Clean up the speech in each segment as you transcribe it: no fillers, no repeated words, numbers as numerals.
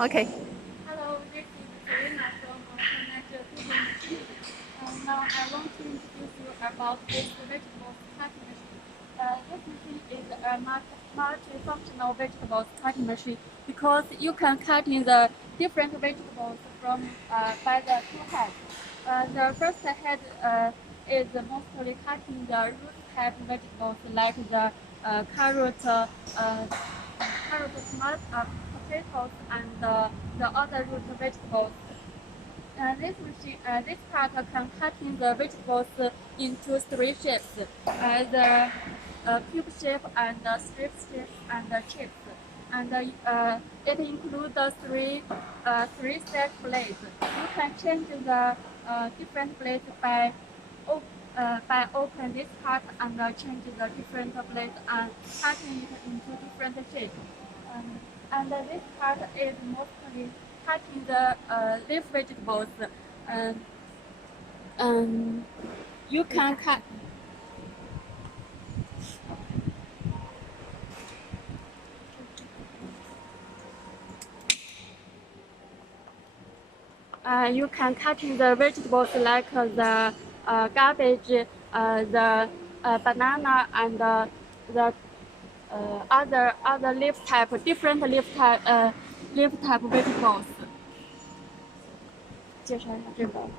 Okay. Hello, this is Serena from Multifunctional Cooking. Now I want to introduce you about this vegetables cutting machine. This machine is a multifunctional vegetables cutting machine because you can cut in the different vegetables from by the two heads. The first head is mostly cutting the root type vegetables like the carrot, potatoes, and the other root vegetables. This part can cut in the vegetables into three shapes: the cube shape and the strip shape and the chips. And it includes the three set blades. You can change the different blades by open this part and change the different blades and cutting it into different shapes. Um, and this part is mostly cutting the leaf vegetables. Um, um, you can cut. You can cut the vegetables like the garbage, the banana, and the other leaf type, different leaf type vegetables. 介绍一下这个。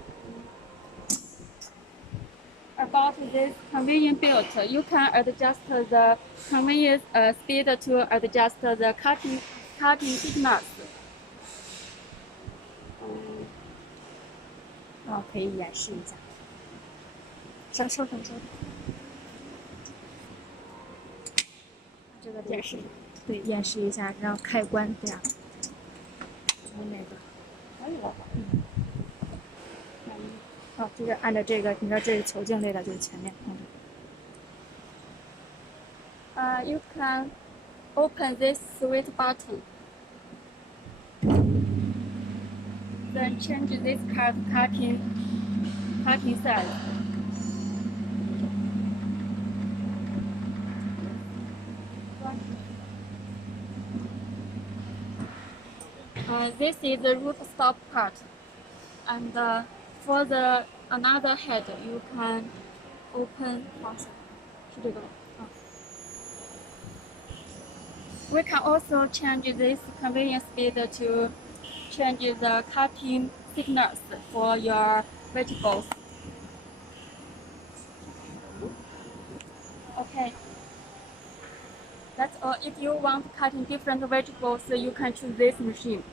About this convenient build, you can adjust the convenience speed to adjust the cutting thickness. 可以演示一下。稍等。这个演示，对，演示一下，然后开关这样。就是那个。可以了。就是按照这个，你知道这是球茎类的，就是前面。You can open this switch button. Then change this cutting size. This is the root stop part, and for the another head, you can open. 是这个。We can also change this convenience speed to change the cutting thickness for your vegetables. Okay. That's all. If you want cutting different vegetables, you can choose this machine.